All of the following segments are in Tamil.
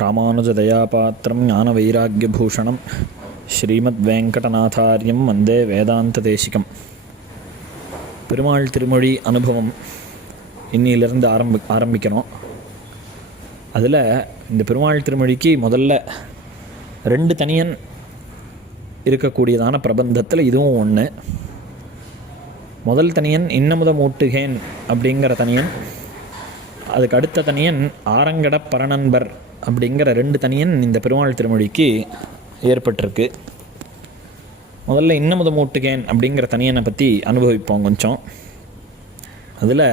ராமானுஜதயாபாத்திரம் ஞானவைராக்கியபூஷணம் ஸ்ரீமத்வேங்கடநாதாரியம் வந்தே வேதாந்ததேசிகம். பெருமாள் திருமொழி அனுபவம் இன்னிலிருந்து ஆரம்பிக்கணும். அதில் இந்த பெருமாள் திருமொழிக்கு முதல்ல 2 தனியன் இருக்கக்கூடியதான பிரபந்தத்தில் இதுவும் ஒன்று. முதல் தனியன் இன்னமுத மூட்டுகேன் அப்படிங்கிற தனியன், அதுக்கு அடுத்த தனியன் ஆரங்கட பரநண்பர் அப்படிங்கிற 2 தனியன் இந்த பெருமாள் திருமொழிக்கு ஏற்பட்டிருக்கு. முதல்ல இன்னமுத மூட்டுகேன் அப்படிங்கிற தனியனை பற்றி அனுபவிப்போம் கொஞ்சம். அதில்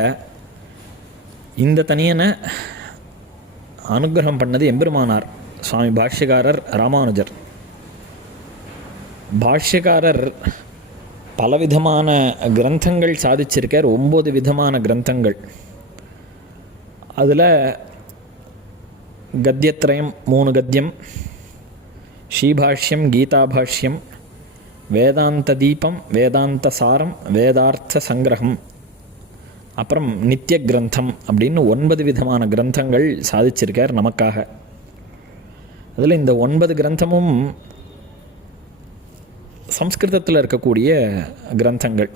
இந்த தனியனை அனுகிரகம் பண்ணது எம்பெருமானார் சுவாமி பாஷ்யகாரர் ராமானுஜர். பாஷ்யகாரர் பலவிதமான கிரந்தங்கள் சாதிச்சிருக்கார், 9 விதமான கிரந்தங்கள். அதில் கத்தியத்ரயம் 3 கத்தியம், ஸ்ரீபாஷ்யம், கீதாபாஷ்யம், வேதாந்த தீபம், வேதாந்த சாரம், வேதார்த்த சங்கிரகம், அப்புறம் நித்திய கிரந்தம் அப்படின்னு 9 விதமான கிரந்தங்கள் சாதிச்சிருக்கார் நமக்காக. அதில் இந்த 9 கிரந்தமும் சம்ஸ்கிருதத்தில் இருக்கக்கூடிய கிரந்தங்கள்.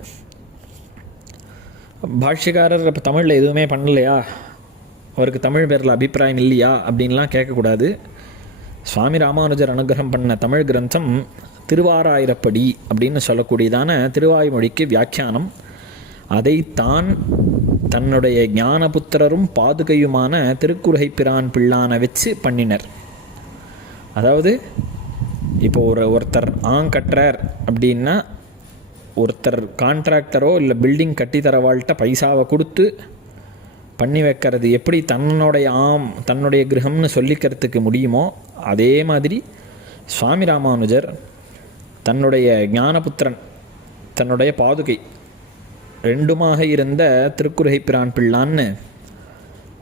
பாஷ்யக்காரர் இப்போ தமிழில் எதுவுமே பண்ணலையா, அவருக்கு தமிழ் பேரில் அபிப்பிராயம் இல்லையா அப்படின்லாம் கேட்கக்கூடாது. சுவாமி ராமானுஜர் அனுகிரகம் பண்ண தமிழ் கிரந்தம் திருவாராயிரப்படி அப்படின்னு சொல்லக்கூடியதான திருவாய்மொழிக்கு வியாக்கியானம். அதைத்தான் தன்னுடைய ஞானபுத்திரரும் பாதுகையுமான திருக்குறுகைப்பிரான் பிள்ளானை வச்சு பண்ணினர். அதாவது இப்போ ஒருத்தர் கட்டுறார் அப்படின்னா, ஒருத்தர் கான்ட்ராக்டரோ இல்லை பில்டிங் கட்டித்தரவாள்கிட்ட பைசாவை கொடுத்து பண்ணி வைக்கிறது எப்படி தன்னுடைய கிரகம்னு சொல்லிக்கிறதுக்கு முடியுமோ, அதே மாதிரி சுவாமி ராமானுஜர் தன்னுடைய ஞானபுத்திரன், தன்னுடைய பாதுகை 2மாக இருந்த திருக்குறுகைப்பிரான் பிள்ளான்னு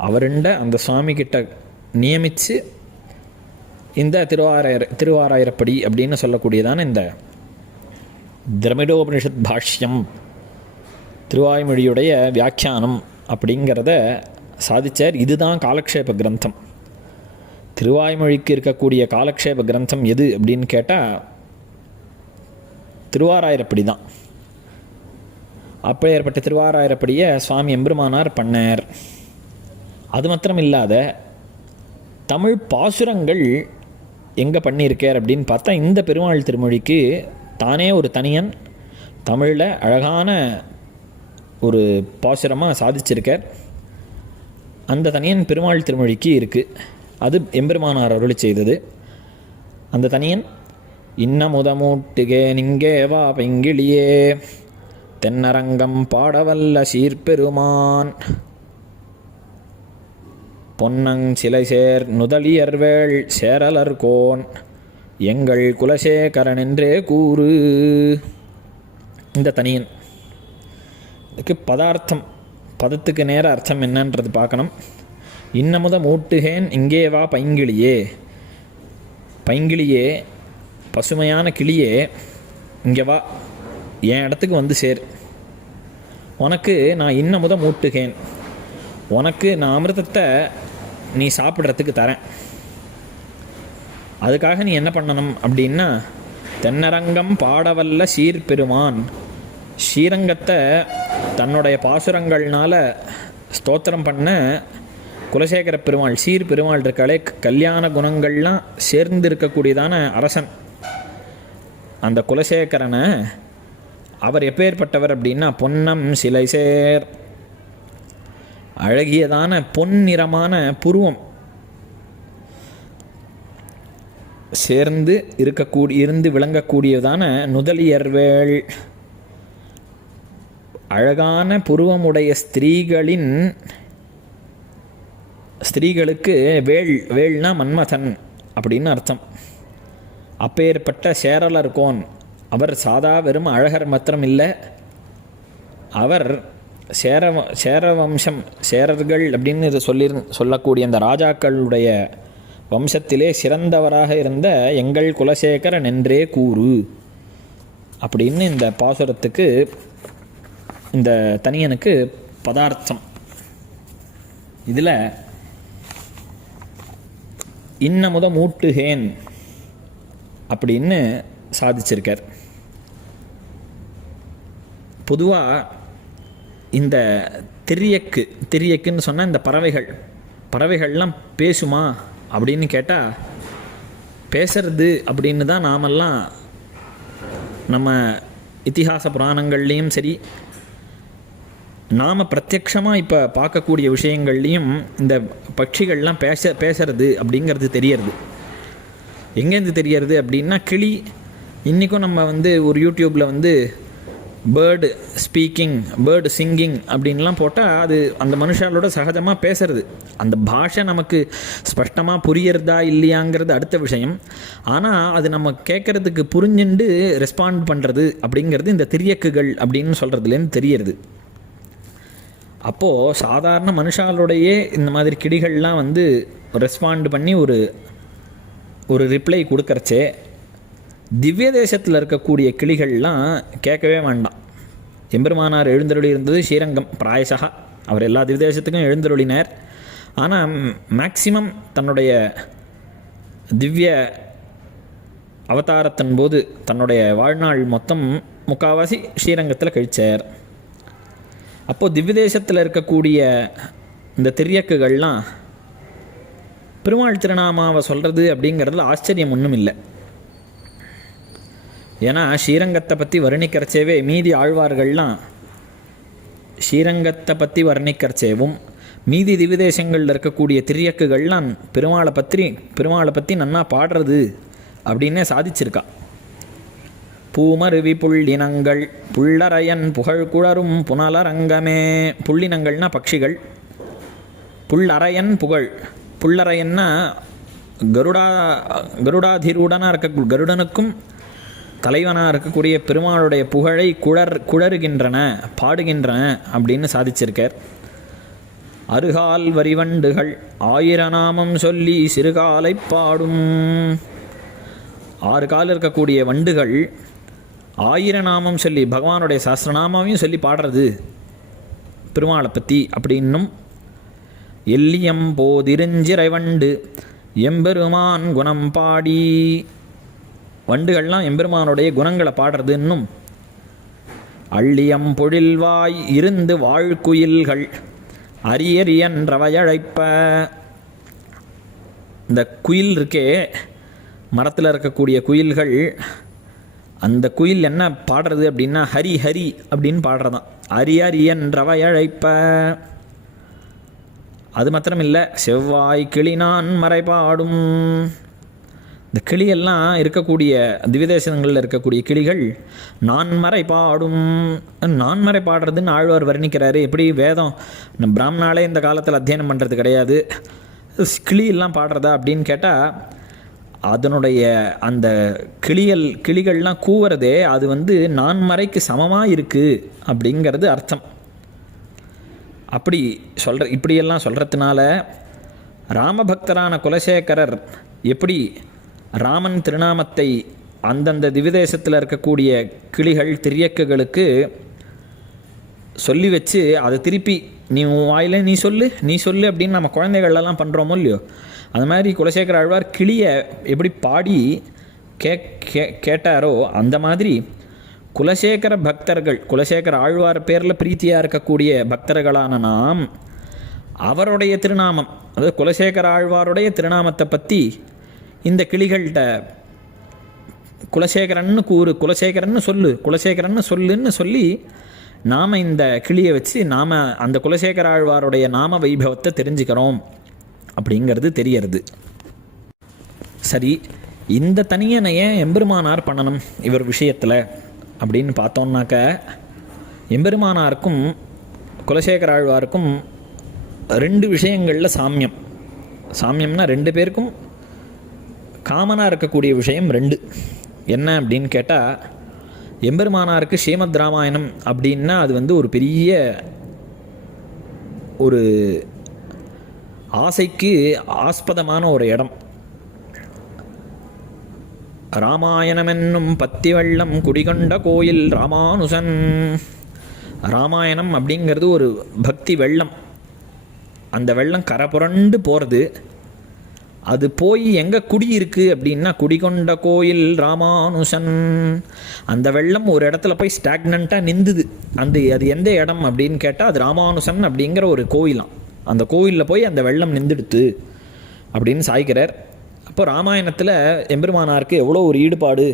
அவருண்ட அந்த சுவாமி கிட்ட நியமித்து இந்த திருவாராயிரப்படி அப்படின்னு சொல்லக்கூடியதான இந்த திரமிடோபனிஷத் பாஷ்யம், திருவாய்மொழியுடைய வியாக்கியானம் அப்படிங்கிறத சாதிச்சார். இதுதான் காலக்ஷேப கிரந்தம். திருவாய்மொழிக்கு இருக்கக்கூடிய காலக்ஷேப கிரந்தம் எது அப்படின்னு கேட்டால் திருவாராயிரப்படி தான். அப்போ ஏற்பட்ட திருவாராயிரப்படியை சுவாமி எம்பெருமானார் பண்ணார். அது மாத்திரம் இல்லாத தமிழ் பாசுரங்கள் எங்கே பண்ணியிருக்கார் அப்படின்னு பார்த்தா, இந்த பெருமாள் திருமொழிக்கு தானே ஒரு தனியன் தமிழில் அழகான ஒரு பாசுரமாக சாதிச்சிருக்கார். அந்த தனியன் பெருமாள் திருமொழிக்கு இருக்குது. அது எம்பெருமானார் அருளி செய்தது. அந்த தனியன் இன்னமுதமூட்டுகே நிங்கே வா பெங்கிளியே தென்னரங்கம் பாடவல்ல சீர்பெருமான் பொன்னங் சிலை சேர் நுதலியர்வேள் சேரலர்கோன் எங்கள் குலசேகரன் என்றே கூறு. இந்த தனியன் இதுக்கு பதத்துக்கு நேர அர்த்தம் என்னன்றது பார்க்கணும். இன்னமுத மூட்டுகேன் இங்கே வா பைங்கிளியே, பைங்கிளியே பசுமையான கிளியே, இங்கே வா, என் இடத்துக்கு வந்து சேர். உனக்கு நான் இன்னமுத மூட்டுகேன், உனக்கு நான் அமிர்தத்தை நீ சாப்பிட்றதுக்கு தரேன். அதுக்காக நீ என்ன பண்ணணும் அப்படின்னா, தென்னரங்கம் பாடவல்ல சீர்பெருமான், ஸ்ரீரங்கத்தை தன்னுடைய பாசுரங்கள்னால ஸ்தோத்திரம் பண்ண குலசேகர பெருமாள், சீர் பெருமாள் இருக்காளே, கல்யாண குணங்கள்லாம் சேர்ந்து இருக்கக்கூடியதான அரசன் அந்த குலசேகரனை, அவர் எப்பேற்பட்டவர் அப்படின்னா பொன்னம் சிலை சேர், அழகியதான பொன்னிறமான புருவம் சேர்ந்து இருந்து விளங்கக்கூடியதான நுதலியர்வேள், அழகான புருவமுடைய ஸ்திரீகளுக்கு வேள்னா மன்மதன் அப்படின்னு அர்த்தம். அப்பேற்பட்ட சேரலர்கோன், அவர் சாதா வெறும் அழகர் மாத்திரம் இல்லை, அவர் சேரவம்சம், சேரர்கள் அப்படின்னு இது சொல்லக்கூடிய அந்த ராஜாக்களுடைய வம்சத்திலே சிறந்தவராக இருந்த எங்கள் குலசேகரன் என்றே கூறு அப்படின்னு இந்த பாசுரத்துக்கு, இந்த தனியனுக்கு பதார்த்தம். இதில் இன்னமுத மூட்டுகேன் அப்படின்னு சாதிச்சிருக்கார். பொதுவாக இந்த திரியக்குன்னு சொன்னால் இந்த பறவைகள்லாம் பேசுமா அப்படின்னு கேட்டால் பேசுறது அப்படின்னு தான் நாமெல்லாம் நம்ம இதிகாச புராணங்கள்லேயும் சரி, நாம் பிரத்யக்ஷமாக இப்போ பார்க்கக்கூடிய விஷயங்கள்லேயும் இந்த பட்சிகள்லாம் பேசுறது அப்படிங்கிறது தெரியறது. எங்கேருந்து தெரியறது அப்படின்னா, கிளி இன்றைக்கும் நம்ம ஒரு யூடியூப்பில் பேர்டு ஸ்பீக்கிங், பேர்டு சிங்கிங் அப்படின்லாம் போட்டால் அது அந்த மனுஷாலோட சகஜமாக பேசுறது. அந்த பாஷை நமக்கு ஸ்பஷ்டமாக புரியறதா இல்லையாங்கிறது அடுத்த விஷயம். ஆனால் அது நம்ம கேட்குறதுக்கு புரிஞ்சுண்டு ரெஸ்பாண்ட் பண்ணுறது அப்படிங்கிறது இந்த திரியக்குகள் அப்படின்னு சொல்கிறதுலேருந்து தெரியறது. அப்போது சாதாரண மனுஷாலோடையே இந்த மாதிரி கிளிகள்லாம் ரெஸ்பாண்ட் பண்ணி ஒரு ரிப்ளை கொடுக்கறச்சே, திவ்ய தேசத்தில் இருக்கக்கூடிய கிளிகள்லாம் கேட்கவே வேண்டாம். எம்பெருமானார் எழுந்தருளி இருந்தது ஸ்ரீரங்கம் பிராயசகா. அவர் எல்லா திவ்ய தேசத்துக்கும் எழுந்தருளினார். ஆனால் மேக்சிமம் தன்னுடைய திவ்ய அவதாரத்தின் போது தன்னுடைய வாழ்நாள் மொத்தம் முக்கால்வாசி ஸ்ரீரங்கத்தில் கழிச்சார். அப்போது திவ்ய தேசத்தில் இருக்கக்கூடிய இந்த திரியக்குகள்லாம் பெருமாள் திருநாமாவை சொல்கிறது அப்படிங்கிறதுல ஆச்சரியம் ஒன்றும் இல்லை. ஏன்னா ஸ்ரீரங்கத்தை பற்றி வர்ணிக்கிறச்சேவே மீதி ஆழ்வார்கள்லாம் ஸ்ரீரங்கத்தை பற்றி வர்ணிக்கிறச்சேவும் மீதி திவ்யதேசங்களில் இருக்கக்கூடிய திரியக்குகள்லாம் பெருமாளை பற்றி நன்னா பாடுறது அப்படின்னே சாதிச்சிருக்கா. பூமருவி புள்ளினங்கள் புள்ளரையன் புகழ் குழரும் புனலரங்கமே. புள்ளினங்கள்னா பட்சிகள், புள்ளரையன் புகழ். புள்ளரையன்னா கருடாதிரூடனாக இருக்க கருடனுக்கும் தலைவனாக இருக்கக்கூடிய பெருமாளுடைய புகழை குழறுகின்றன, பாடுகின்றன அப்படின்னு சாதிச்சிருக்கார். அருகால் வரிவண்டுகள் 1000 நாமம் சொல்லி சிறுகாலை பாடும். 6 கால் இருக்கக்கூடிய வண்டுகள் 1000 நாமம் சொல்லி பகவானுடைய சாஸ்திரநாமாவையும் சொல்லி பாடுறது பெருமாளை பற்றி அப்படின்னும். எல்லியம் போதிருஞ்சிறை வண்டு எம்பெருமான் குணம் பாடி. வண்டுகள்லாம் எம்பெருமானுடைய குணங்களை பாடுறதுன்னும். அள்ளியம் பொழில்வாய் இருந்து வாழ்குயில்கள் அரியரியன்றவையழைப்ப. இந்த குயில் இருக்கே, மரத்தில் இருக்கக்கூடிய குயில்கள், அந்த குயில் என்ன பாடுறது அப்படின்னா ஹரி ஹரி அப்படின்னு பாடுறதான். அரியரியன்றவையழைப்ப. அது மாத்திரம் இல்லை, செவ்வாய் கிளினான் மறை பாடும். இந்த கிளியெல்லாம் இருக்கக்கூடிய திவ்யதேசங்களில் இருக்கக்கூடிய கிளிகள் நான்மறை பாடும். நான்மறை பாடுறதுன்னு ஆழ்வார் வர்ணிக்கிறாரு. எப்படி வேதம் பிராமணாலே இந்த காலத்தில் அத்தியனம் பண்ணுறது கிடையாது, கிளியெல்லாம் பாடுறதா அப்படின்னு கேட்டால், அதனுடைய அந்த கிளிகள்லாம் கூவுறதே அது நான்மறைக்கு சமமாக இருக்குது அப்படிங்கிறது அர்த்தம். அப்படி இப்படியெல்லாம் சொல்கிறதுனால ராமபக்தரான குலசேகரர் எப்படி ராமன் திருநாமத்தை அந்தந்த திவ்யதேசத்தில் இருக்கக்கூடிய கிளிகள் திரியக்குகளுக்கு சொல்லி வச்சு அதை திருப்பி நீ வாயில நீ சொல்லு அப்படின்னு நம்ம குழந்தைகள்லாம் பண்ணுறோமோ இல்லையோ, அது மாதிரி குலசேகர ஆழ்வார் கிளியை எப்படி பாடி கேட்டாரோ அந்த மாதிரி குலசேகர பக்தர்கள், குலசேகர ஆழ்வார் பேரில் பிரீத்தியாக இருக்கக்கூடிய பக்தர்களான நாம் அவருடைய திருநாமம், அதாவது குலசேகர ஆழ்வாருடைய திருநாமத்தை பற்றி இந்த கிளிகள்கிட்ட குலசேகரன்னு சொல்லுன்னு சொல்லி நாம் இந்த கிளியை வச்சு நாம் அந்த குலசேகர ஆழ்வாருடைய நாம வைபவத்தை தெரிஞ்சுக்கிறோம் அப்படிங்கிறது தெரியறது. சரி, இந்த தனியனை ஏன் எம்பெருமானார் பண்ணணும் இவர் விஷயத்தில் அப்படின்னு பார்த்தோம்னாக்க, எம்பெருமானாருக்கும் குலசேகர ஆழ்வாருக்கும் 2 விஷயங்களில் சாமியம்னா 2 பேருக்கும் காமனாக இருக்கக்கூடிய விஷயம் 2. என்ன அப்படின்னு கேட்டால், எம்பெருமானாருக்கு ஸ்ரீமத் ராமாயணம் அப்படின்னா அது ஒரு பெரிய ஒரு ஆசைக்கு ஆஸ்பதமான ஒரு இடம். ராமாயணம் என்னும் பத்தி வெள்ளம் குடிகொண்ட கோயில் ராமானுசன். ராமாயணம் அப்படிங்கிறது ஒரு பக்தி வெள்ளம். அந்த வெள்ளம் கரை புரண்டு போகிறது. அது போய் எங்கே குடி இருக்குது அப்படின்னா, குடிகொண்ட கோயில் ராமானுசன். அந்த வெள்ளம் ஒரு இடத்துல போய் ஸ்டாக்னண்ட்டாக நின்றுது. அது எந்த இடம் அப்படின்னு கேட்டால் அது ராமானுசன் அப்படிங்கிற ஒரு கோயிலாம். அந்த கோயிலில் போய் அந்த வெள்ளம் நின்றுடுத்து அப்படின்னு சாய்க்கிறார். அப்போ ராமாயணத்தில் எம்பெருமானாருக்கு எவ்வளோ ஒரு ஈடுபாடு.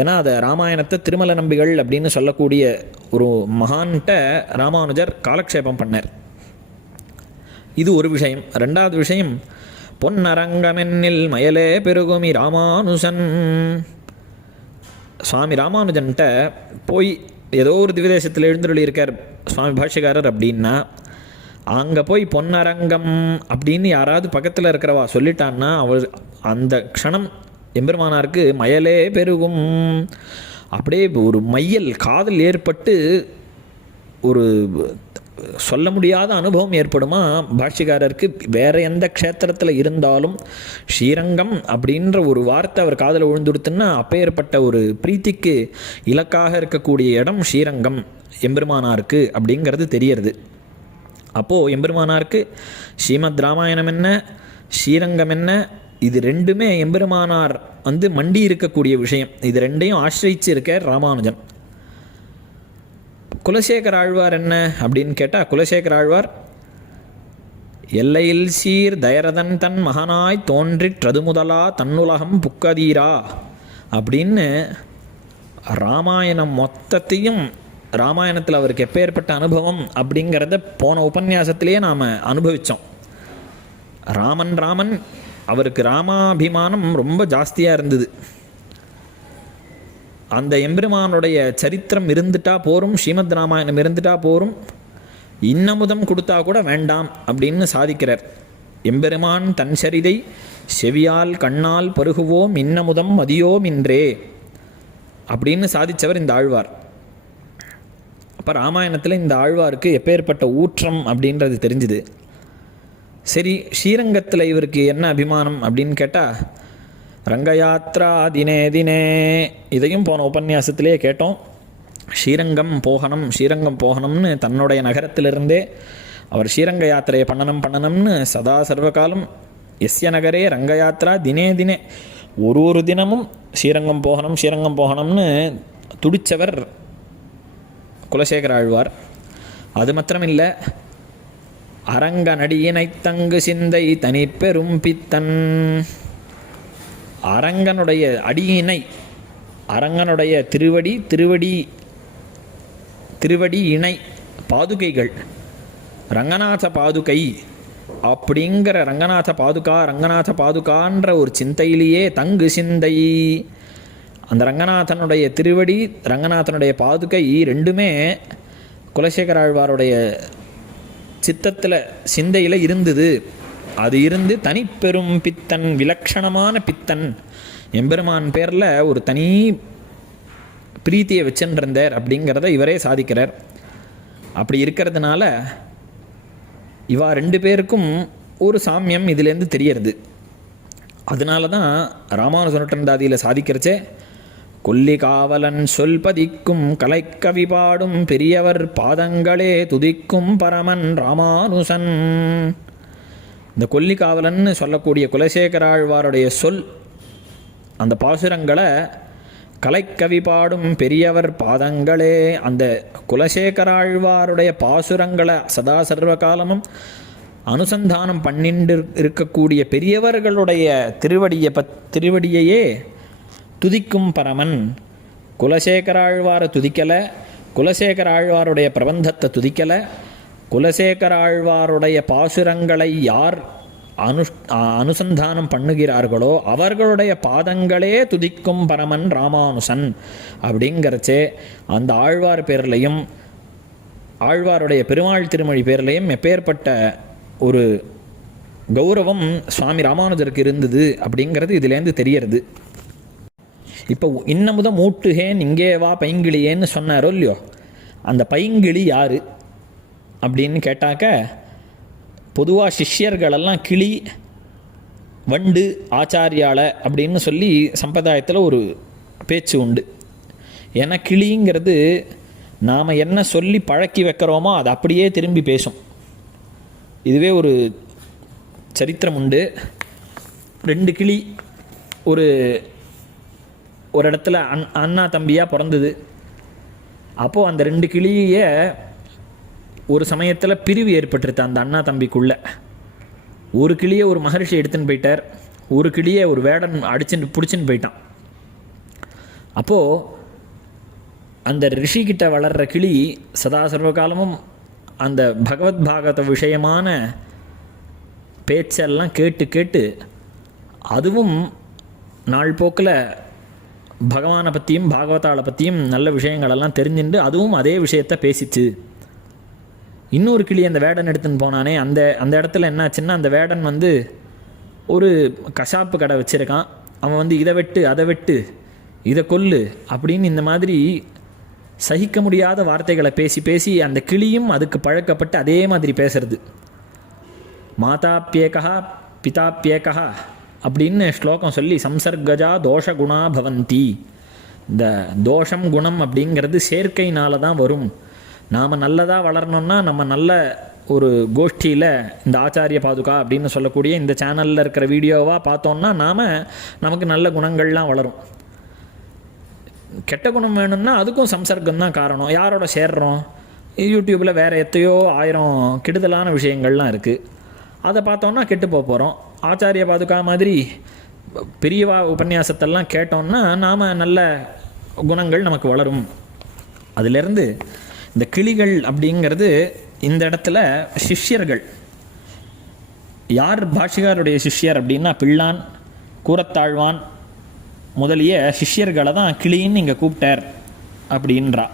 ஏன்னா அதை ராமாயணத்தை திருமல நம்பிகள் அப்படின்னு சொல்லக்கூடிய ஒரு மகான்கிட்ட ராமானுஜர் காலக்ஷேபம் பண்ணார். இது ஒரு விஷயம். ரெண்டாவது விஷயம், பொன்னரங்கமென்னில் மயலே பெருகுமி ராமானுஜன். சுவாமி ராமானுஜன்கிட்ட போய் ஏதோ ஒரு திவ்யதேசத்தில் எழுந்துள்ளி இருக்கார் சுவாமி பாஷ்யக்காரர் அப்படின்னா, அங்கே போய் பொன்னரங்கம் அப்படின்னு யாராவது பக்கத்தில் இருக்கிறவா சொல்லிட்டான்னா அவர் அந்த க்ஷணம் எம்பெருமானாருக்கு மயலே பெருகும். அப்படியே ஒரு மையல் காதல் ஏற்பட்டு ஒரு சொல்ல முடியாத அனுபவம் ஏற்படுமா பாஷ்யக்காரருக்கு. வேறு எந்த க்ஷேத்திரத்தில் இருந்தாலும் ஸ்ரீரங்கம் அப்படின்ற ஒரு வார்த்தை அவர் காதில் விழுந்துடுத்துன்னா அப்பேற்பட்ட ஒரு பிரீத்திக்கு இலக்காக இருக்கக்கூடிய இடம் ஸ்ரீரங்கம் எம்பெருமானாருக்கு அப்படிங்கிறது தெரியறது. அப்போது எம்பெருமானாருக்கு ஸ்ரீமத் ராமாயணம் என்ன, ஸ்ரீரங்கம் என்ன, இது ரெண்டுமே எம்பெருமானார் மண்டி இருக்கக்கூடிய விஷயம். இது ரெண்டையும் ஆசிரியிச்சு இருக்கார் ராமானுஜன். குலசேகர ஆழ்வார் என்ன அப்படின்னு கேட்டால், குலசேகர ஆழ்வார் எல்லையில் சீர் தயரதன் தன் மகனாய் தோன்றிற்றது முதலா தன்னுலகம் புக்கதீரா அப்படின்னு ராமாயணம் மொத்தத்தையும், ராமாயணத்தில் அவருக்கு எப்பேற்பட்ட அனுபவம் அப்படிங்கிறத போன உபன்யாசத்திலேயே நாம் அனுபவித்தோம். ராமன் அவருக்கு ராமாபிமானம் ரொம்ப ஜாஸ்தியாக இருந்தது. அந்த எம்பெருமானுடைய சரித்திரம் இருந்துட்டா போரும், ஸ்ரீமத் ராமாயணம் இருந்துட்டா போரும், இன்னமுதம் கொடுத்தா கூட வேண்டாம் அப்படின்னு சாதிக்கிறார். எம்பெருமான் தன் சரிதை செவியால் கண்ணால் பருகுவோம் இன்னமுதம் மதியோம் இன்றே அப்படின்னு சாதித்தவர் இந்த ஆழ்வார். அப்போ ராமாயணத்தில் இந்த ஆழ்வாருக்கு எப்பேற்பட்ட ஊற்றம் அப்படின்றது தெரிஞ்சுது. சரி, ஸ்ரீரங்கத்தில் இவருக்கு என்ன அபிமானம் அப்படின்னு கேட்டால், ரங்கயாத்ரா தினே தினே, இதையும் போன உபன்யாசத்திலே கேட்டோம். ஸ்ரீரங்கம் போகணும்னு தன்னுடைய நகரத்திலிருந்தே அவர் ஸ்ரீரங்க யாத்திரையை பண்ணணும்னு சதா சர்வகாலம் எஸ்ய நகரே ரங்கயாத்ரா தினே தினே, ஒரு தினமும் ஸ்ரீரங்கம் போகணும்னு துடித்தவர் குலசேகர ஆழ்வார். அது மாத்திரமில்லை, அரங்க நடியினை தங்கு சிந்தை தனி பெரும் பித்தன். அரங்கனுடைய அடியினை, அரங்கனுடைய திருவடி இணை பாதுகைகள், ரங்கநாத பாதுகை அப்படிங்கிற ரங்கநாத பாதுகான்ற ஒரு சிந்தையிலேயே தங்கு சிந்தை. அந்த ரங்கநாதனுடைய திருவடி, ரங்கநாதனுடைய பாதுகை ரெண்டுமே குலசேகர ஆழ்வாருடைய சித்தத்தில் சிந்தையில் இருந்தது. அது இருந்து தனிப்பெரும் பித்தன், விலக்ஷணமான பித்தன், எம்பெருமான் பேரில் ஒரு தனி பிரீத்தியை வச்சுருந்தார் அப்படிங்கிறத இவரே சாதிக்கிறார். அப்படி இருக்கிறதுனால இவா ரெண்டு பேருக்கும் ஒரு சாமியம் இதிலேருந்து தெரியறது. அதனால தான் ராமானுஜனுட்டந்தாதியில் சாதிக்கிறச்சே, கொல்லி காவலன் சொல்பதிக்கும் கலைக்கவி பாடும் பெரியவர் பாதங்களே துதிக்கும் பரமன் ராமானுசன். இந்த கொல்லி காவலன்னு சொல்லக்கூடிய குலசேகர ஆழ்வாருடைய சொல், அந்த பாசுரங்களை கலைக்கவி பாடும் பெரியவர் பாதங்களே, அந்த குலசேகர ஆழ்வாருடைய பாசுரங்களை சதா சர்வகாலமும் அனுசந்தானம் பண்ணிட்டு இருக்கக்கூடிய பெரியவர்களுடைய திருவடியையே துதிக்கும் பரமன். குலசேகர ஆழ்வாரை துதிக்கலை, குலசேகர ஆழ்வாருடைய பிரபந்தத்தை துதிக்கலை, குலசேகர ஆழ்வாருடைய பாசுரங்களை யார் அனுசந்தானம் பண்ணுகிறார்களோ அவர்களுடைய பாதங்களே துதிக்கும் பரமன் ராமானுசன் அப்படிங்கிறச்சே, அந்த ஆழ்வார் பேர்லையும் ஆழ்வாருடைய பெருமாள் திருமொழி பேர்லையும் எப்பேற்பட்ட ஒரு கௌரவம் சுவாமி ராமானுஜருக்கு இருந்தது அப்படிங்கிறது இதிலேருந்து தெரியறது. இப்போ இன்னமுதான் மூட்டுகேன் இங்கே வா பைங்கிளியேன்னு சொன்னாரோ இல்லையோ, அந்த பைங்கிளி யார் அப்படின்னு கேட்டாக்க, பொதுவாக சிஷ்யர்களெல்லாம் கிளி, வண்டு, ஆச்சாரியால அப்படின்னு சொல்லி சம்பிரதாயத்தில் ஒரு பேச்சு உண்டு. ஏன்னா கிளிங்கிறது நாம் என்ன சொல்லி பழக்கி வைக்கிறோமோ அது அப்படியே திரும்பி பேசும். இதுவே ஒரு சரித்திரம் உண்டு. 2 கிளி ஒரு ஒரு இடத்துல அண்ணா தம்பியாக பிறந்தது. அப்போது அந்த 2 கிளியை ஒரு சமயத்தில் பிரிவு ஏற்பட்டுருது அந்த அண்ணா தம்பிக்குள்ளே. ஒரு கிளியை ஒரு மகரிஷி எடுத்துன்னு போயிட்டார், ஒரு கிளியை ஒரு வேடன் அடிச்சுன்னு பிடிச்சின்னு போயிட்டான். அப்போது அந்த ரிஷிக்கிட்ட வளர்கிற கிளி சதா சர்வகாலமும் அந்த பகவத் பாகவத விஷயமான பேச்செல்லாம் கேட்டு கேட்டு அதுவும் நாள் போக்கில் பகவானை பற்றியும் பாகவதாளை பற்றியும் நல்ல விஷயங்களெல்லாம் தெரிஞ்சுட்டு அதுவும் அதே விஷயத்தை பேசிச்சு. இன்னொரு கிளி அந்த வேடன் எடுத்துன்னு போனானே, அந்த இடத்துல என்னாச்சுன்னா அந்த வேடன் ஒரு கசாப்பு கடை வச்சுருக்கான். அவன் இதை வெட்டு அதை வெட்டு இதை கொல்லு அப்படின்னு இந்த மாதிரி சகிக்க முடியாத வார்த்தைகளை பேசி பேசி அந்த கிளியும் அதுக்கு பழக்கப்பட்டு அதே மாதிரி பேசுறது. மாதாப்பியேகா பிதாப்பியேகா அப்படின்னு ஸ்லோகம் சொல்லி சம்சர்கஜா தோஷகுணா பவந்தி. இந்த தோஷம் குணம் அப்படிங்கிறது சேர்க்கையினால தான் வரும். நாம் நல்லதாக வளரணும்னா நம்ம நல்ல ஒரு கோஷ்டியில் இந்த ஆச்சாரிய பாதுகா அப்படின்னு சொல்லக்கூடிய இந்த சேனலில் இருக்கிற வீடியோவாக பார்த்தோன்னா நமக்கு நல்ல குணங்கள்லாம் வளரும். கெட்ட குணம் வேணும்னா அதுக்கும் சம்சர்க்கம் தான் காரணம். யாரோட சேர்றோம்? யூடியூப்பில் வேறு எத்தையோ 1000 கெடுதலான விஷயங்கள்லாம் இருக்குது. அதை பார்த்தோன்னா கெட்டு போகிறோம். ஆச்சாரிய பாதுகா மாதிரி பெரியவா உபன்யாசத்தெல்லாம் கேட்டோம்னா நாம் நல்ல குணங்கள் நமக்கு வளரும். அதிலிருந்து இந்த கிளிகள் அப்படிங்கிறது இந்த இடத்துல சிஷ்யர்கள். யார் பாஷிகாருடைய சிஷ்யர் அப்படின்னா பிள்ளான், கூரத்தாழ்வான் முதலிய சிஷ்யர்களை தான் கிளின்னு இங்கே கூப்பிட்டார் அப்படின்றா.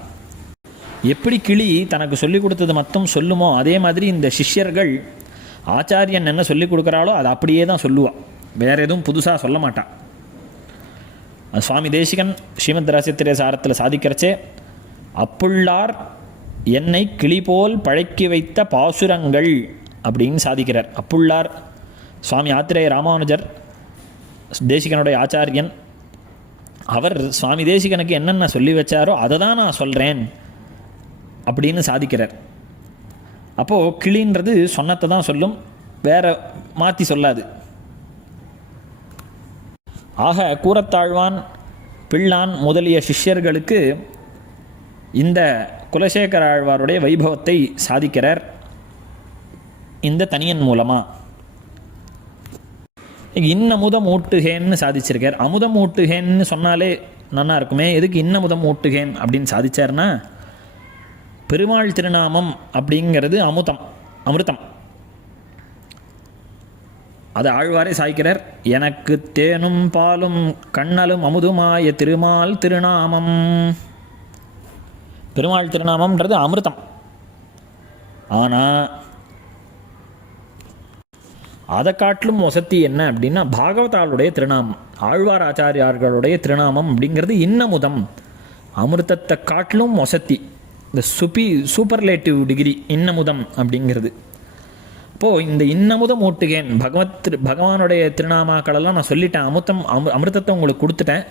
எப்படி கிளி தனக்கு சொல்லிக் கொடுத்தது மட்டும் சொல்லுமோ அதே மாதிரி இந்த சிஷ்யர்கள் ஆச்சாரியன் என்ன சொல்லிக் கொடுக்குறாளோ அதை அப்படியே தான் சொல்லுவாள், வேறு எதுவும் புதுசாக சொல்ல மாட்டாள். சுவாமி தேசிகன் ஸ்ரீமத் ரகசியத்திரிய சாரத்தில் சாதிக்கிறச்சே, அப்புள்ளார் என்னை கிளி போல் பழக்கி வைத்த பாசுரங்கள் அப்படின்னு சாதிக்கிறார். அப்புள்ளார் சுவாமி ஆத்திரேய ராமானுஜர் தேசிகனுடைய ஆச்சாரியன். அவர் சுவாமி தேசிகனுக்கு என்னென்ன சொல்லி வச்சாரோ அதை தான் நான் சொல்கிறேன் அப்படின்னு சாதிக்கிறார். அப்போது கிளின்றது சொன்னத்தை தான் சொல்லும், வேறு மாற்றி சொல்லாது. ஆக கூரத்தாழ்வான், பிள்ளான் முதலிய சிஷ்யர்களுக்கு இந்த குலசேகர ஆழ்வாருடைய வைபவத்தை சாதிக்கிறார் இந்த தனியன் மூலமாக. இன்னமுதம் ஊட்டுகேன்னு சாதிச்சிருக்கார். அமுதம் ஊட்டுகேன்னு சொன்னாலே நல்லா இருக்குமே, எதுக்கு இன்னமுதம் ஊட்டுகேன் அப்படின்னு சாதிச்சார்னா, பெருமாள் திருநாமம் அப்படிங்கிறது அமிர்தம். அதை ஆழ்வாரே சாய்க்கிறார். எனக்கு தேனும் பாலும் கண்ணலும் அமுதுமாய திருமால் திருநாமம். பெருமாள் திருநாமம்ன்றது அமிர்தம். ஆனால் அதை காட்டிலும் வசதி என்ன அப்படின்னா பாகவதாளுடைய திருநாமம், ஆழ்வார் ஆச்சாரியார்களுடைய திருநாமம் அப்படிங்கிறது இன்னமுதம். அமிர்தத்தை காட்டிலும் வசதி, இந்த சூப்பர்லேட்டிவ் டிகிரி இன்னமுதம் அப்படிங்கிறது. இப்போது இந்த இன்னமுதம் ஊட்டுகேன் பகவானுடைய திருநாமாக்களெல்லாம் நான் சொல்லிட்டேன், அமிர்தத்தை உங்களுக்கு கொடுத்துட்டேன்,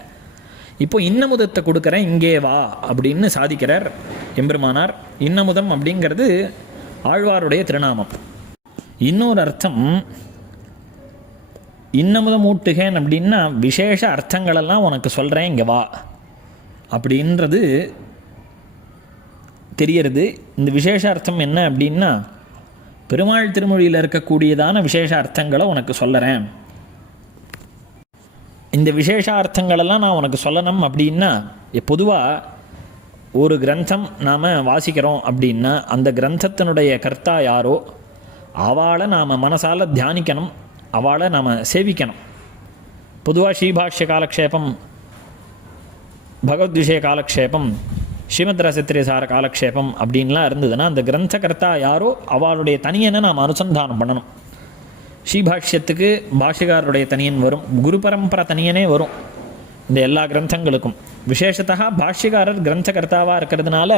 இப்போ இன்னமுதத்தை கொடுக்குறேன், இங்கே வா அப்படின்னு சாதிக்கிறார் எம்பெருமானார். இன்னமுதம் அப்படிங்கிறது ஆழ்வாருடைய திருநாமம். இன்னொரு அர்த்தம், இன்னமுதம் ஊட்டுகேன் அப்படின்னா விசேஷ அர்த்தங்களெல்லாம் உனக்கு சொல்கிறேன், இங்கே வா அப்படின்றது தெரியறது. இந்த விசேஷ அர்த்தம் என்ன அப்படின்னா, பெருமாள் திருமொழியில் இருக்கக்கூடியதான விசேஷ அர்த்தங்களை உனக்கு சொல்லுறேன். இந்த விசேஷ அர்த்தங்களெல்லாம் நான் உனக்கு சொல்லணும் அப்படின்னா, பொதுவாக ஒரு கிரந்தம் நாம் வாசிக்கிறோம் அப்படின்னா அந்த கிரந்தத்தினுடைய கர்த்தா யாரோ அவளை நாம் மனசால் தியானிக்கணும், அவளை நாம் சேவிக்கணும். பொதுவாக ஸ்ரீபாஷ்ய காலக்ஷேபம், பகவத் விஷய காலக்ஷேபம், ஸ்ரீமத் ரகசியத்திரசார காலக்ஷேபம் அப்படின்லாம் இருந்ததுன்னா அந்த கிரந்தகர்த்தா யாரோ அவளுடைய தனியனை நாம் அனுசந்தானம் பண்ணணும். ஸ்ரீபாஷ்யத்துக்கு பாஷ்யகாரருடைய தனியன் வரும், குரு பரம்பரை தனியனே வரும் இந்த எல்லா கிரந்தங்களுக்கும். விசேஷத்தா பாஷ்யகாரர் கிரந்தகர்த்தாவாக இருக்கிறதுனால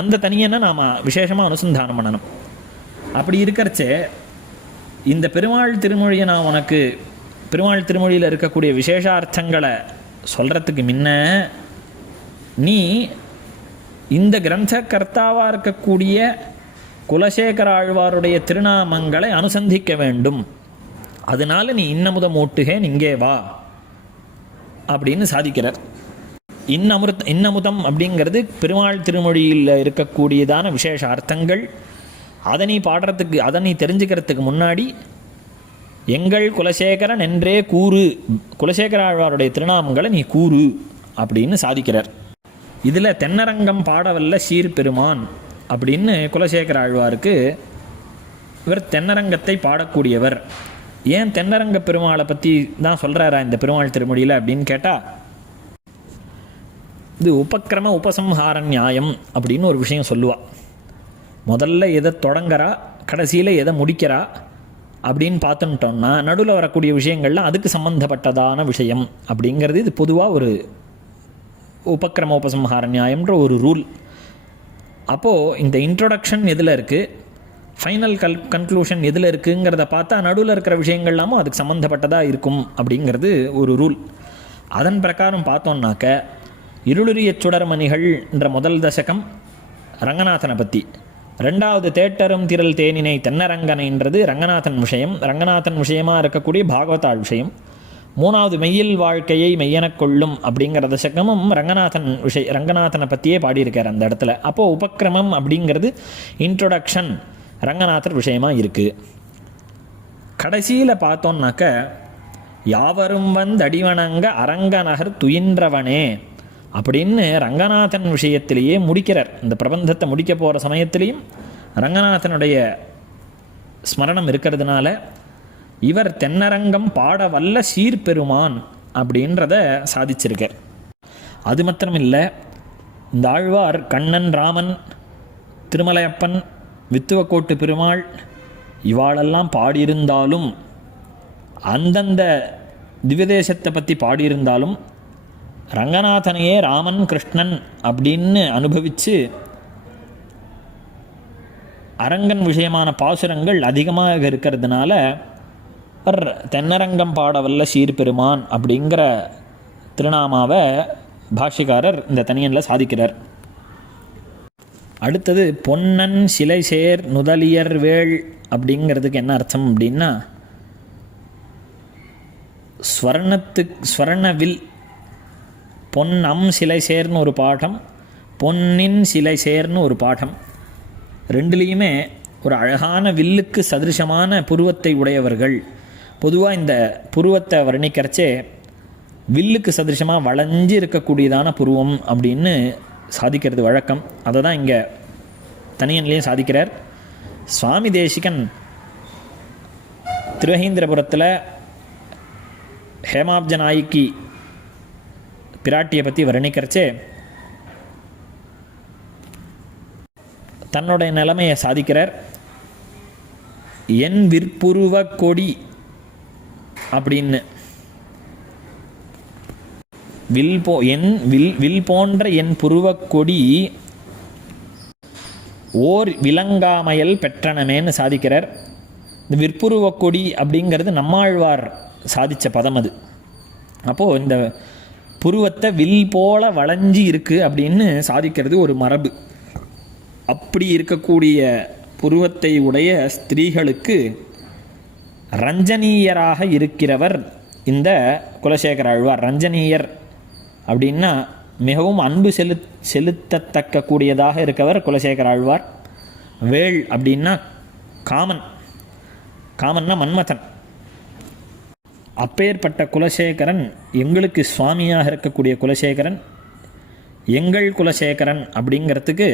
அந்த தனியனை நாம் விசேஷமாக அனுசந்தானம் பண்ணணும். அப்படி இருக்கிறச்சே இந்த பெருமாள் திருமொழியை நான் உனக்கு பெருமாள் திருமொழியில் இருக்கக்கூடிய விசேஷார்த்தங்களை சொல்கிறதுக்கு முன்ன நீ இந்த கிரந்த கர்த்தாவாக இருக்கக்கூடிய குலசேகர ஆழ்வாருடைய திருநாமங்களை அனுசந்திக்க வேண்டும் அதனால நீ இன்னமுதம் ஊட்டுகேன் இங்கே வா அப்படின்னு சாதிக்கிறார். இன்னமுதம் அப்படிங்கிறது பெருமாள் திருமொழியில் இருக்கக்கூடியதான விசேஷ அர்த்தங்கள். அதை நீ பாடுறதுக்கு, அதை நீ தெரிஞ்சுக்கிறதுக்கு முன்னாடி எங்கள் குலசேகரன் என்றே கூறு, குலசேகர ஆழ்வாருடைய திருநாமங்களை நீ கூறு அப்படின்னு சாதிக்கிறார். இதில் தென்னரங்கம் பாடவல்ல சீர்பெருமான் அப்படின்னு குலசேகர ஆழ்வாருக்கு இவர் தென்னரங்கத்தை பாடக்கூடியவர். ஏன் தென்னரங்க பெருமாளை பற்றி தான் சொல்கிறாரா இந்த பெருமாள் திருமொழியில் அப்படின்னு கேட்டால், இது உபக்கிரம உபசம்ஹார நியாயம் அப்படின்னு ஒரு விஷயம் சொல்லுவாள். முதல்ல எதை தொடங்குறா, கடைசியில் எதை முடிக்கிறா அப்படின்னு பார்த்துட்டோம்னா நடுவில் வரக்கூடிய விஷயங்கள்லாம் அதுக்கு சம்மந்தப்பட்டதான விஷயம் அப்படிங்கிறது இது பொதுவாக ஒரு உபக்கிரம உபசம்ஹார நியாயம்ன்ற ஒரு ரூல். அப்போது இந்த இன்ட்ரொடக்ஷன் எதில் இருக்குது, ஃபைனல் கன்க்ளூஷன் எதில் இருக்குங்கிறத பார்த்தா நடுவில் இருக்கிற விஷயங்கள்லாமும் அதுக்கு சம்மந்தப்பட்டதாக இருக்கும் அப்படிங்கிறது ஒரு ரூல். அதன் பிரகாரம் பார்த்தோம்னாக்க இருளுரிய சுடர்மணிகள் என்ற முதல் தசகம் ரங்கநாதனை பற்றி, ரெண்டாவது தேட்டரும் திரள் தேனினை தென்னரங்கனைன்றது ரங்கநாதன் விஷயம், ரங்கநாதன் விஷயமாக இருக்கக்கூடிய பாகவதாள் விஷயம். மூணாவது மெய்யில் வாழ்க்கையை மெய்யெனக் கொள்ளும் அப்படிங்கிற தசகமும் ரங்கநாதனை பற்றியே பாடியிருக்கார் அந்த இடத்துல. அப்போது உபக்கிரமம் அப்படிங்கிறது இன்ட்ரொடக்ஷன் ரங்கநாதர் விஷயமாக இருக்குது. கடைசியில் பார்த்தோன்னாக்க யாவரும் அடிவணங்க அரங்கநகர் துயின்றவனே அப்படின்னு ரங்கநாதன் விஷயத்திலேயே முடிக்கிறார். இந்த பிரபந்தத்தை முடிக்க போகிற சமயத்திலையும் ரங்கநாதனுடைய ஸ்மரணம் இருக்கிறதுனால இவர் தென்னரங்கம் பாட வல்ல சீர்பெருமான் அப்படின்றத சாதிச்சிருக்கார். அது மாத்திரம் இல்லை, இந்த ஆழ்வார் கண்ணன், ராமன், திருமலையப்பன், வித்துவக்கோட்டு பெருமாள் இவாளெல்லாம் பாடியிருந்தாலும், அந்தந்த திவ்யதேசத்தை பற்றி பாடியிருந்தாலும் ரங்கநாதனையே ராமன் கிருஷ்ணன் அப்படின்னு அனுபவித்து அரங்கன் விஷயமான பாசுரங்கள் அதிகமாக இருக்கிறதுனால தென்னரங்கம் பாடவல்ல சீர்பெருமான் அப்படிங்கிற திருநாமாவை பாஷ்யக்காரர் இந்த தனியனில் சாதிக்கிறார். அடுத்தது பொன்னன் சிலை சேர் நுதலியர் வேள் அப்படிங்கிறதுக்கு என்ன அர்த்தம் அப்படின்னா, ஸ்வர்ணவில் பொன்னம் சிலை சேர்னு ஒரு பாடம், பொன்னின் சிலை சேர்னு ஒரு பாடம். ரெண்டுலேயுமே ஒரு அழகான வில்லுக்கு சதிருஷமான புருவத்தை உடையவர்கள். பொதுவாக இந்த புருவத்தை வர்ணிக்கிறச்சே வில்லுக்கு சதிருஷமாக வளைஞ்சு இருக்கக்கூடியதான புருவம் அப்படின்னு சாதிக்கிறது வழக்கம். அதை தான் இங்கே தனியன்லேயும் சாதிக்கிறார். சுவாமி தேசிகன் திருவஹீந்திரபுரத்தில் ஹேமாப்ஜ நாயக்கி பிராட்டியை பற்றி வர்ணிக்கிறச்சே தன்னுடைய நிலைமையை சாதிக்கிறார். என் விற்புருவ கொடி அப்படின்னு, வில் போன்ற என் புருவக்கொடி ஓர் விலங்காமையல் பெற்றனமேன்னு சாதிக்கிறார். இந்த விற்புருவக்கொடி அப்படிங்கிறது நம்மாழ்வார் சாதித்த பதம் அது. அப்போது இந்த புருவத்தை வில் போல வளைஞ்சி இருக்குது அப்படின்னு சாதிக்கிறது ஒரு மரபு. அப்படி இருக்கக்கூடிய புருவத்தை உடைய ஸ்திரீகளுக்கு ரஞ்சனீயராக இருக்கிறவர் இந்த குலசேகர ஆழ்வார். ரஞ்சனீயர் அப்படின்னா மிகவும் அன்பு செலுத்தத்தக்க கூடியதாக இருக்கவர் குலசேகர ஆழ்வார். வேள் அப்படின்னா காமன்னா மன்மதன். அப்பேற்பட்ட குலசேகரன், எங்களுக்கு சுவாமியாக இருக்கக்கூடிய குலசேகரன், எங்கள் குலசேகரன் அப்படிங்கிறதுக்கு,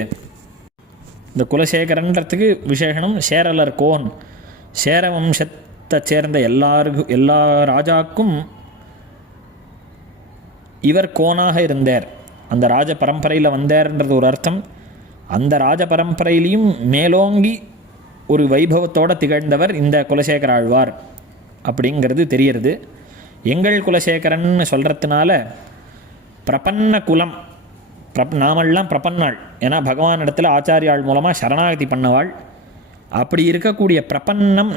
இந்த குலசேகரன்றதுக்கு விசேஷனம் சேரலர் கோன், சேர வம்சத்தை சேர்ந்த எல்லா ராஜாக்கும் இவர் கோனாக இருந்தார். அந்த ராஜ பரம்பரையில் வந்தார்ன்றது ஒரு அர்த்தம். அந்த ராஜ பரம்பரையிலையும் மேலோங்கி ஒரு வைபவத்தோடு திகழ்ந்தவர் இந்த குலசேகர ஆழ்வார் அப்படிங்கிறது தெரிகிறது. எங்கள் குலசேகரன் சொல்கிறதுனால பிரபன்ன குலம், நாமெல்லாம் பிரபன்னாள். ஏன்னா பகவான் இடத்துல ஆச்சாரியாள் மூலமாக சரணாகதி பண்ணவாள். அப்படி இருக்கக்கூடிய பிரபன்னம்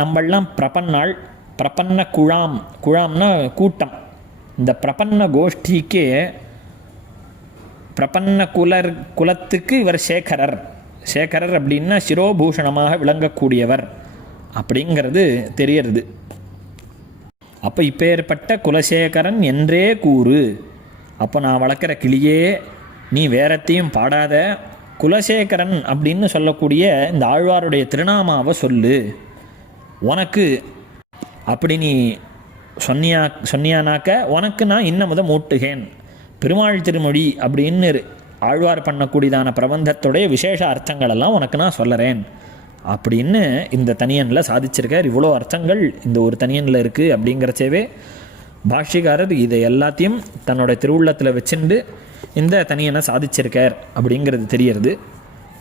நம்மெல்லாம் பிரபன்னாள். பிரபன்ன குழாம்னா கூட்டம். இந்த பிரபன்ன கோஷ்டிக்கே பிரபன்ன குலத்துக்கு இவர் சேகரர் அப்படின்னா சிரோபூஷணமாக விளங்கக்கூடியவர் அப்படிங்கிறது தெரியறது. அப்போ இப்பேற்பட்ட குலசேகரன் என்றே கூறு. அப்போ நான் வளர்க்குற கிளியே, நீ வேறத்தையும் பாடாத, குலசேகரன் அப்படின்னு சொல்லக்கூடிய இந்த ஆழ்வாருடைய திருநாமாவை சொல்லு. உனக்கு அப்படி நீ சொன்னியானாக்க உனக்கு நான் இன்னமுத மூட்டுகேன். பெருமாள் திருமொழி அப்படின்னு ஆழ்வார் பண்ணக்கூடியதான பிரபந்தத்துடைய விசேஷ அர்த்தங்களெல்லாம் உனக்கு நான் சொல்லுறேன் அப்படின்னு இந்த தனியனில் சாதிச்சிருக்கார். இவ்வளோ அர்த்தங்கள் இந்த ஒரு தனியனில் இருக்குது அப்படிங்கிறச்சேவே பாஷ்யக்காரர் இதை எல்லாத்தையும் தன்னோட திருவுள்ளத்தில் வச்சுண்டு இந்த தனியனை சாதிச்சிருக்கார் அப்படிங்கிறது தெரியறது.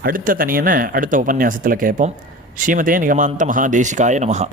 அடுத்த தனியனை அடுத்த உபன்யாசத்தில் கேட்போம். ஸ்ரீமதே நிகமாந்த மகாதேசிகாய நமஹா.